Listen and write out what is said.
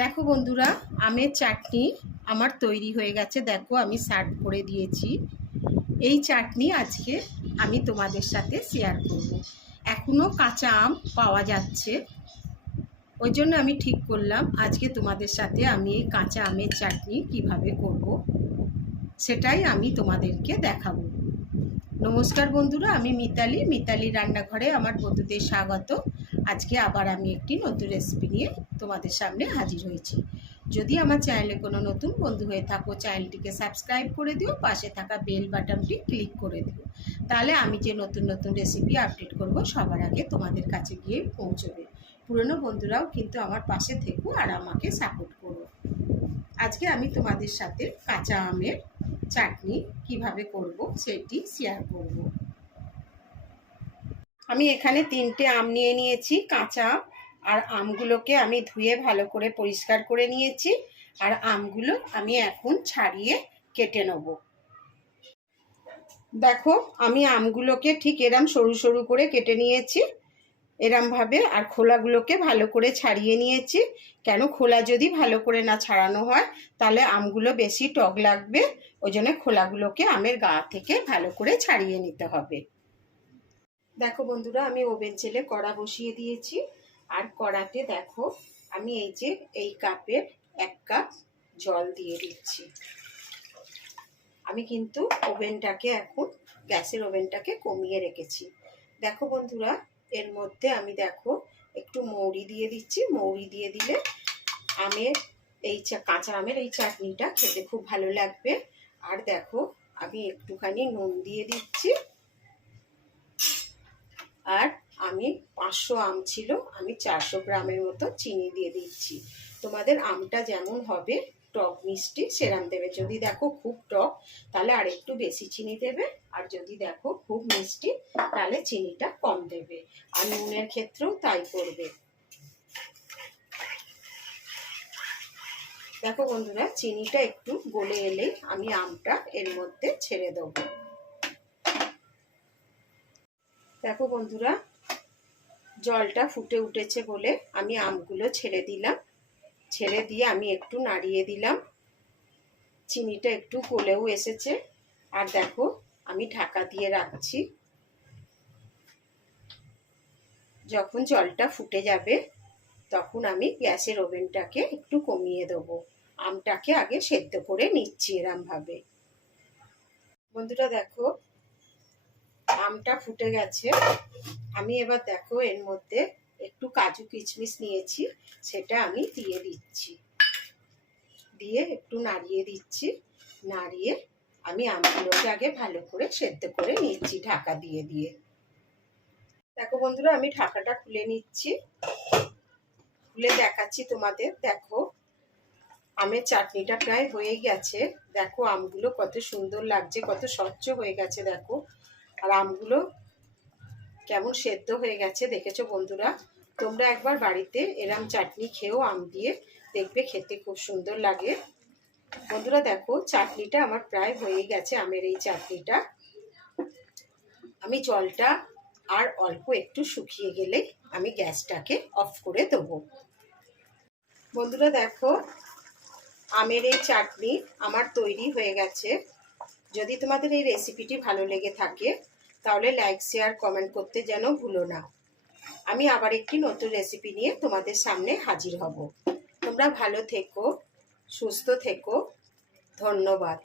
দেখো বন্ধুরা, আমের চাটনি আমার তৈরি হয়ে গেছে। দেখো আমি সার্ভ করে দিয়েছি। এই চাটনি আজকে আমি তোমাদের সাথে শেয়ার করব। এখনও কাঁচা আম পাওয়া যাচ্ছে, ওই জন্য আমি ঠিক করলাম আজকে তোমাদের সাথে আমি এই কাঁচা আমের চাটনি কিভাবে করব সেটাই আমি তোমাদেরকে দেখাবো। নমস্কার বন্ধুরা, আমি মিতালি রান্নাঘরে আমার বন্ধুদের স্বাগত। আজকে আবার আমি একটি নতুন রেসিপি নিয়ে তোমাদের সামনে হাজির হয়েছি। যদি আমার চ্যানেলে কোনো নতুন বন্ধু হয়ে থাকো, চ্যানেলটিকে সাবস্ক্রাইব করে দিও, পাশে থাকা বেল বাটনটি ক্লিক করে দিও। তাহলে আমি যে নতুন নতুন রেসিপি আপডেট করব সবার আগে তোমাদের কাছে গিয়ে পৌঁছবে। পুরনো বন্ধুরাও কিন্তু আমার পাশে থেকো আর আমাকে সাপোর্ট করো। আজকে আমি তোমাদের সাথে কাঁচা আমের চাটনি কিভাবে করব সেটি শেয়ার করব। আমি এখানে 3টে আম নিয়ে নিয়েছি কাঁচা, আর আমগুলোকে আমি ধুয়ে ভালো করে পরিষ্কার করে নিয়েছি। আর আমগুলো আমি এখন ছাড়িয়ে কেটে নেব। দেখো আমি আমগুলোকে ঠিক এরম সরু সরু করে কেটে নিয়েছি এরমভাবে, আর খোলাগুলোকে ভালো করে ছাড়িয়ে নিয়েছি। কেন, খোলা যদি ভালো করে না ছাড়ানো হয় তাহলে আমগুলো বেশি টক লাগবে, ওই জন্য খোলাগুলোকে আমের গা থেকে ভালো করে ছাড়িয়ে নিতে হবে। দেখো বন্ধুরা, আমি ওভেন জেলে কড়া বসিয়ে দিয়েছি, আর কড়াতে দেখো আমি এই কাপের 1 কাপ জল দিয়ে দিচ্ছি। আমি কিন্তু ওভেনটাকে এখন গ্যাসের ওভেনটাকে কমিয়ে রেখেছি। দেখো বন্ধুরা, এর মধ্যে আমি দেখো একটু মৌরি দিয়ে দিচ্ছি। মৌরি দিয়ে দিলে আমের কাঁচা আমের এই চাটনিটা খেতে খুব ভালো লাগবে। আর দেখো আমি একটুখানি নুন দিয়ে দিচ্ছি। আর আমি 500 আম ছিল, আমি 400 গ্রামের মতো চিনি দিয়ে দিচ্ছি। তোমাদের আমটা যেমন হবে টক মিষ্টি সেরাম দেবে। যদি দেখো খুব টক তাহলে আর একটু বেশি চিনি দেবে, আর যদি দেখো খুব মিষ্টি তাহলে চিনিটা কম দেবে। আর নুনের ক্ষেত্রেও তাই করবে। দেখো বন্ধুরা, চিনিটা একটু গলে এলে আমি আমটা এর মধ্যে ছেড়ে দেবো। দেখো বন্ধুরা, জলটা ফুটে উঠেছে বলে আমি আমগুলো ছেড়ে দিলাম। ছেড়ে দিয়ে আমি একটু নাড়িয়ে দিলাম। চিনিটা একটু গলেও এসেছে। আর দেখো আমি ঢাকা দিয়ে রাখছি। যখন জলটা ফুটে যাবে তখন আমি গ্যাসের ওভেনটাকে একটু কমিয়ে দেবো। আমটাকে আগে সেদ্ধ করে নিচ্ছি এরমভাবে। বন্ধুরা দেখো আমটা ফুটে গেছে। আমি এবার দেখো এর মধ্যে একটু কাজু কিশমিশ নিয়েছি, সেটা আমি দিয়ে দিচ্ছি। দিয়ে একটু নাড়িয়ে দিচ্ছি। নাড়িয়ে আমি আমগুলোকে আগে ভালো করে সেদ্ধ করে নিচ্ছি ঢাকা দিয়ে দিয়ে। দেখো বন্ধুরা, আমি ঢাকাটা খুলে নিচ্ছি, খুলে দেখাচ্ছি তোমাদের। দেখো আমের চাটনিটা প্রায় হয়েই গেছে। দেখো আমগুলো কত সুন্দর লাগছে, কত স্বচ্ছ হয়ে গেছে দেখো। আর আমগুলো কেমন সেদ্ধ হয়ে গেছে দেখেছো বন্ধুরা। তোমরা একবার বাড়িতে এরম চাটনি খেয়েও আম দিয়ে, দেখবে খেতে খুব সুন্দর লাগে। বন্ধুরা দেখো চাটনিটা আমার প্রায় হয়ে গেছে, আমের এই চাটনিটা। আমি জলটা আর অল্প একটু শুকিয়ে গেলে আমি গ্যাসটাকে অফ করে দেবো। বন্ধুরা দেখো আমের এই চাটনি আমার তৈরি হয়ে গেছে। যদি তোমাদের এই রেসিপিটি ভালো লেগে থাকে তাহলে লাইক শেয়ার কমেন্ট করতে যেন ভুলো না। আমি আবার একটি নতুন রেসিপি নিয়ে তোমাদের সামনে হাজির হব। তোমরা ভালো থেকো, সুস্থ থেকো। ধন্যবাদ।